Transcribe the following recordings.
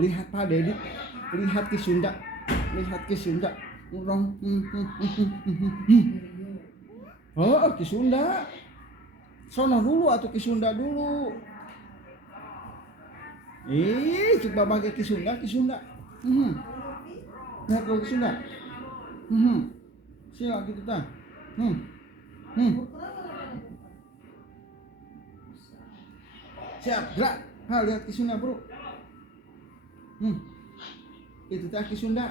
Lihat Pak Dedi, lihat ke Sunda, lihat ke Sunda. Urang. Oh, ke Sunda. Sono dulu atau ke Sunda dulu. Coba pakai ke Sunda, ke Sunda. Lihat ke Sunda. Siap gitu tah. Siap, gerak. Lihat ke Sunda, Bro. Itu tah ke Sunda.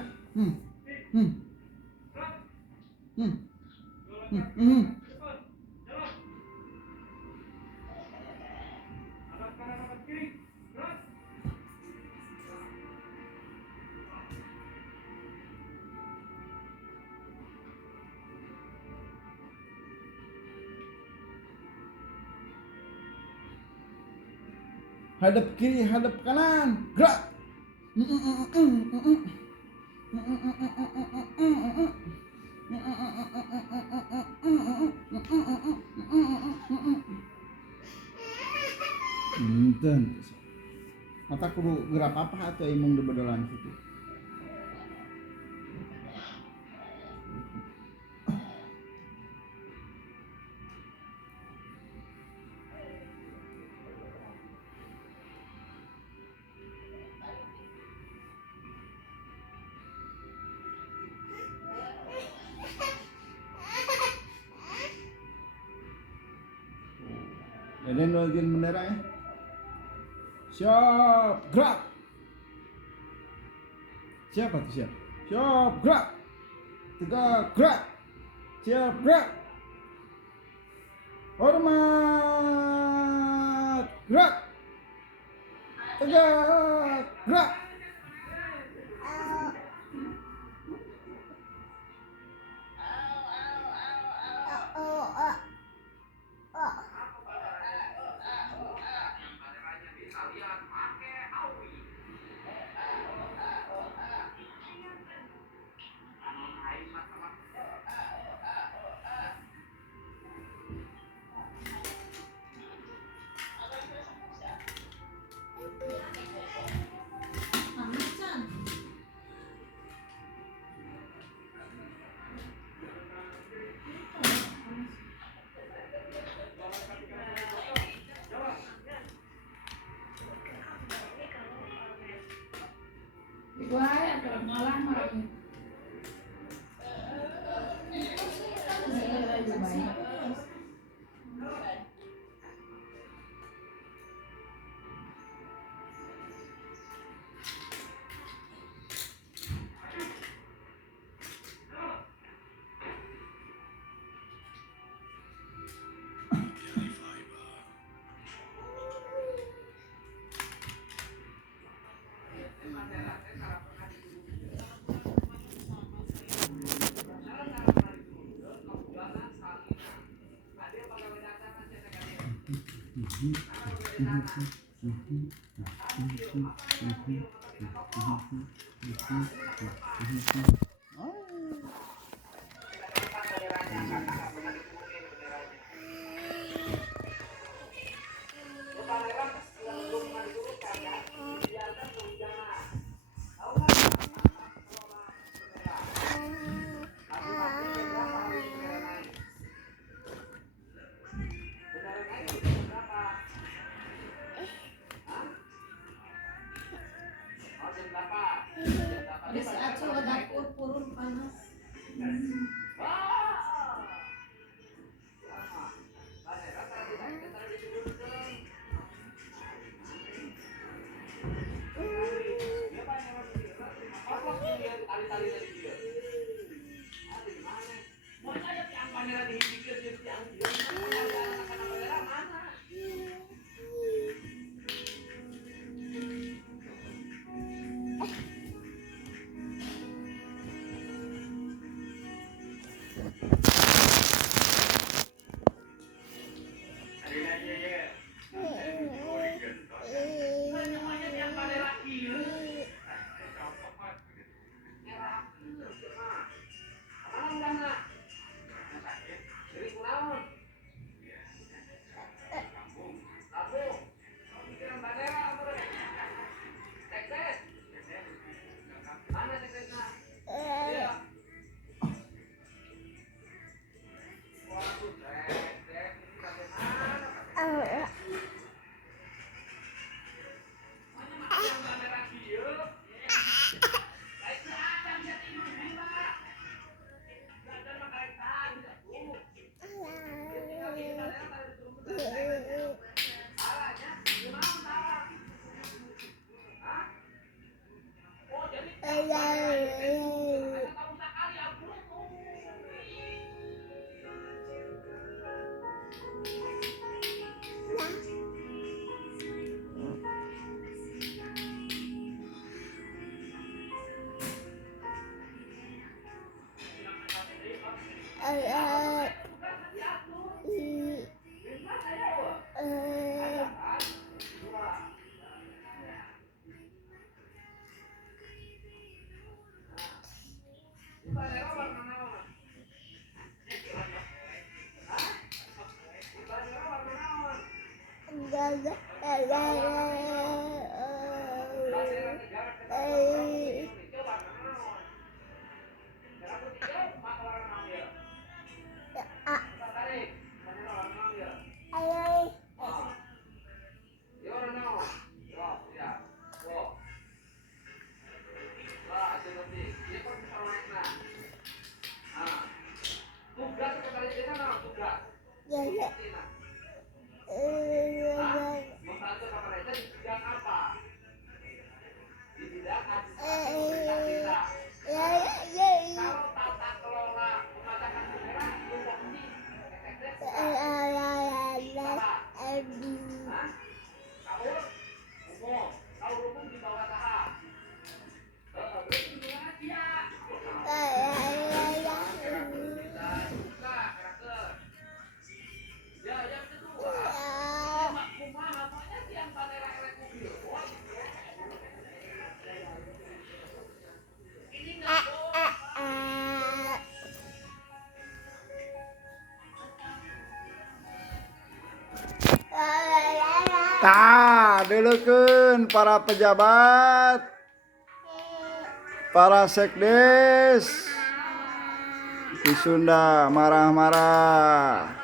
Hadap kiri, hadap kanan. Gerak. Enten. Mata kudu gerak apa atau imung di bedolan situ. Ini nolin bendera ya. Siap, gerak. Siapa tuh siap? Siap, gerak. Tegak, gerak. Siap, gerak. Hormat, gerak. Tegak, gerak. Wah, ada malah marah. Ada si Acu ke dapur purun panas. Tah, deulekeun para pejabat, para sekdes di Sunda marah-marah.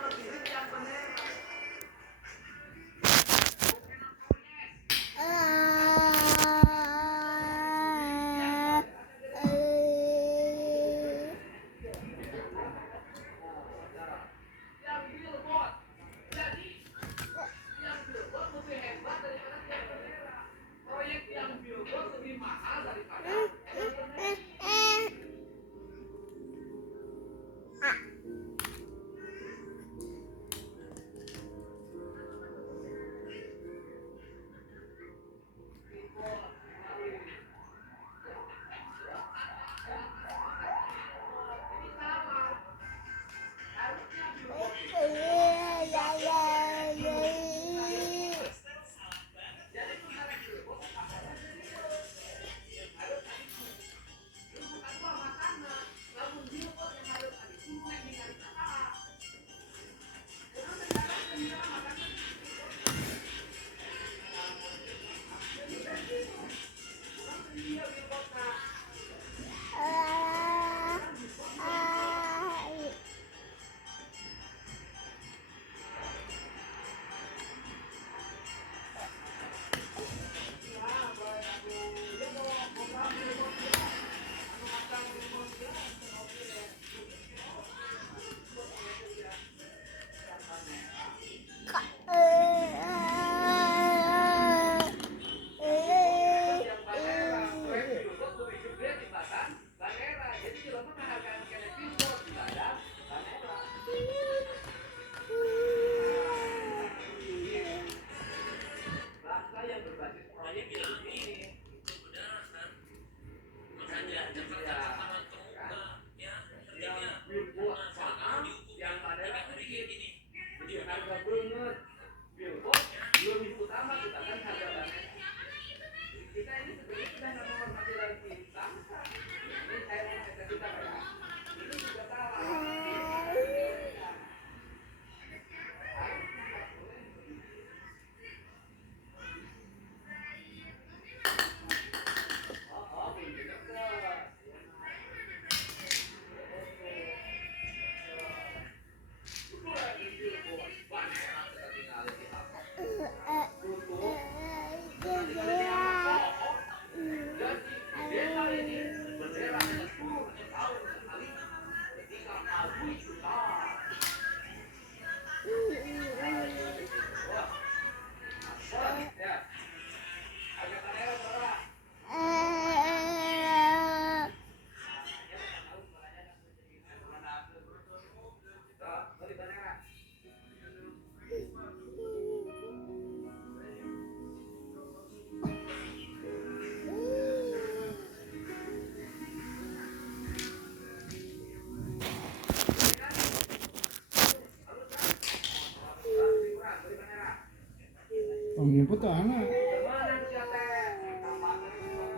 nyumput tuh anak.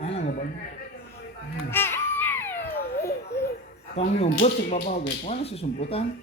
Anak nggak banyak. Tong nyumput cek bapak oke. Mana sih sumputan?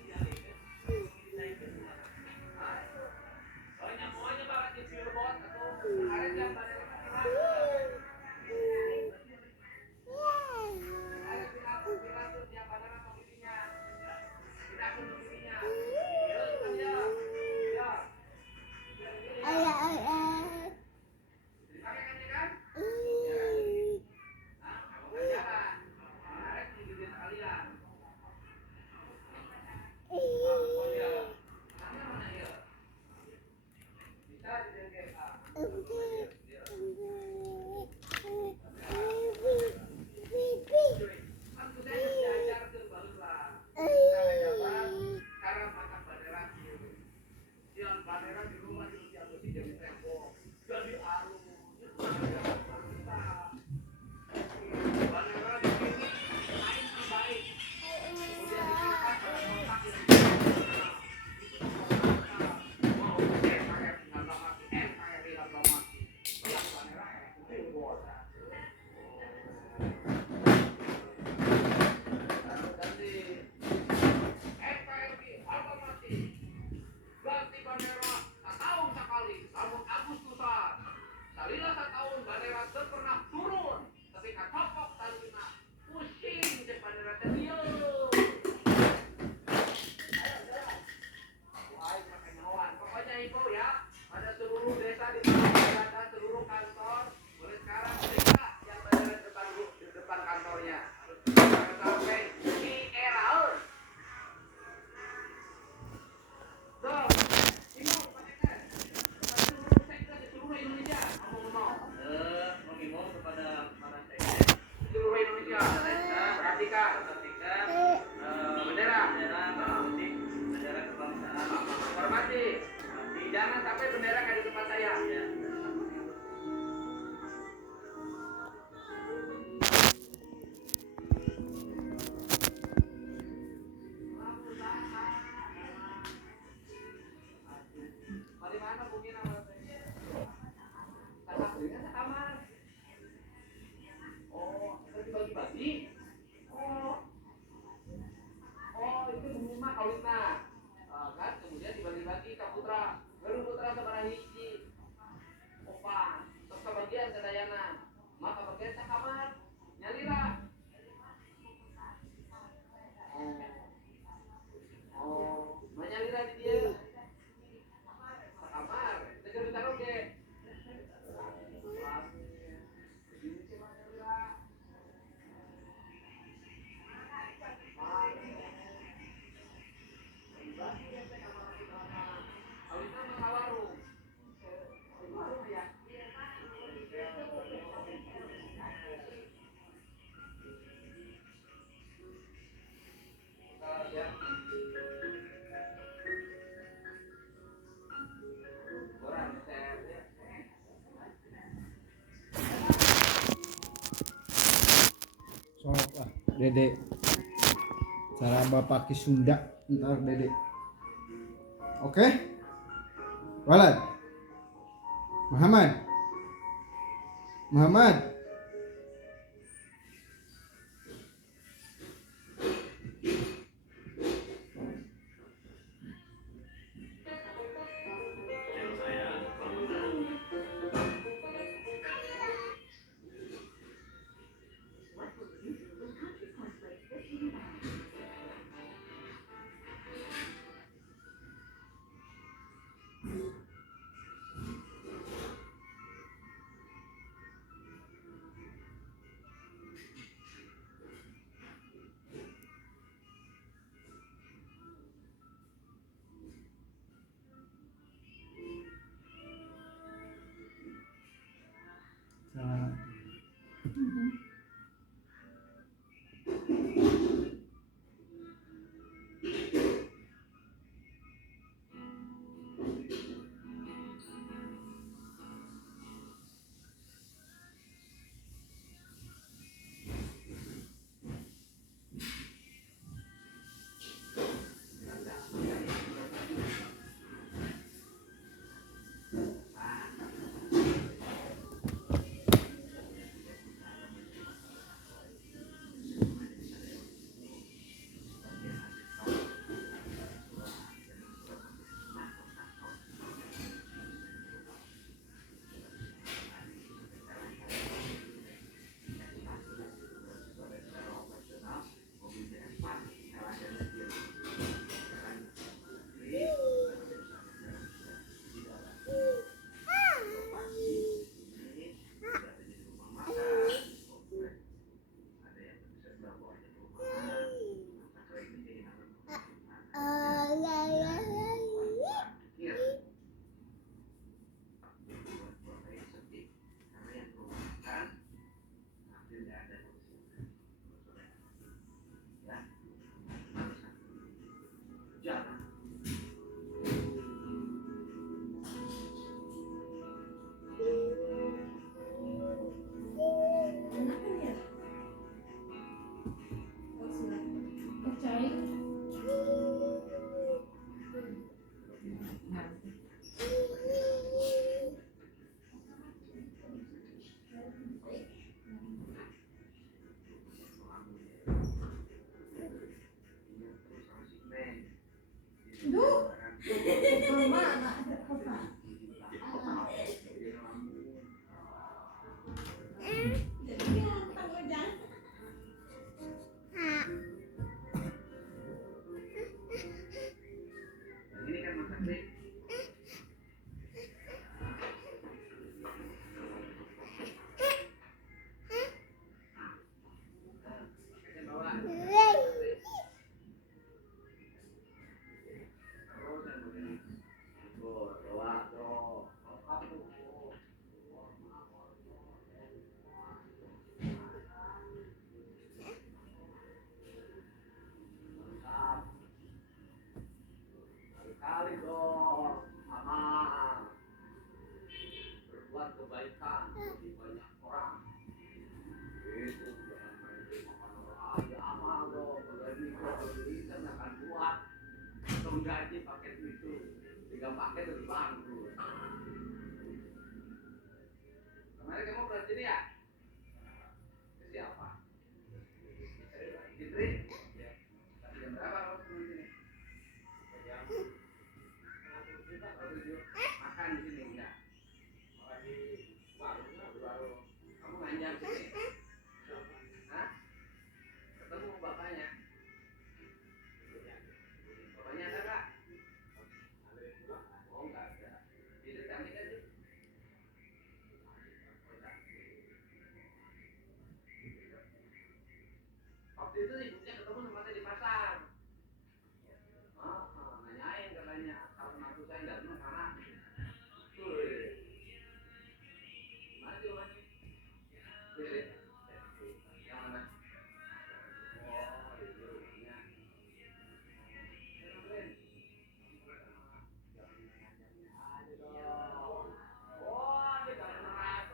Jangan sampai bendera kayak di depan saya. Bagaimana mungkin karena belinya sekamar. Oh, bagi-bagi. Oh, itu rumah kawinna. Kan kemudian dibagi-bagi ke putra. Baru putra sabaraha hiji. Opa, sok kabagian sadayana. Maka bagian sakamar. Nyalira. Oh, nyalira di dia. Sakamar. Tegar ditaruh ge. Sok lah, Dede. Cara bapak ki Sunda ntar Dede. Oke? Walad. Muhammad. Muhammad. Kamu gaji paket itu, 3 paket dari bangku. Kemarin kamu berarti ini ya? Ke siapa? Fitri? Jam berapa kamu turun sini? Makan di sini enggak? Baru. Kamu ngajar sini? Hah? Ketemu bapaknya? Bapaknya ada nggak? Oh nggak ada. Itu cantik kan sih? Waktu itu ibunya ketemu sama saya di pasar. Nanyain katanya kalau menantu saya nggak cuma sana. Mana sih rumahnya? Pilih. Yang mana? Oh, itu rumahnya. Oh, dia jangan merasa.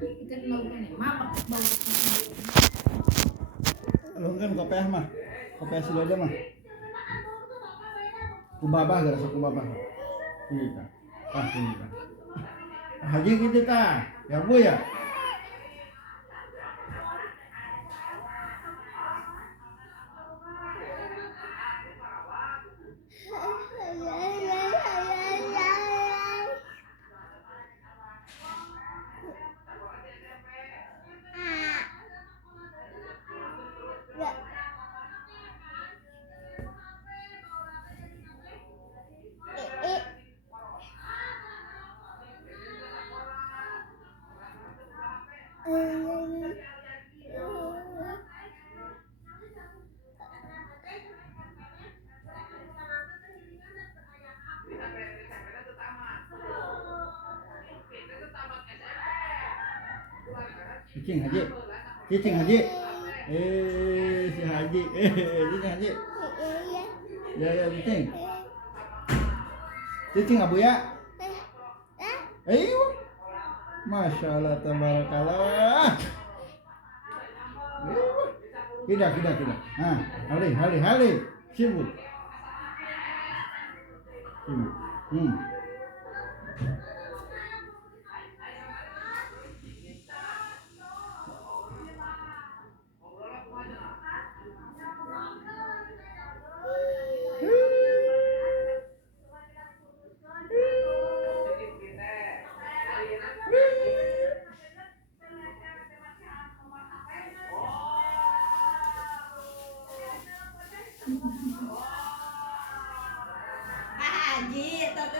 Ikan bau ini, mabak bau. Lu kan kopiah mah. Kopiah si Dede mah. Kubabah gak rasa kubabah. Iya. Ah, iya. Haji gitu ta. Ya Bu ya. Cicing Haji. Cicing Haji. Si Haji. Cicing Haji. Ya cicing. Cicing Abu ya. Ayo. Masya Allah tabarakallah. Tidak. Nah, hali. Sibuk. Haji, tapi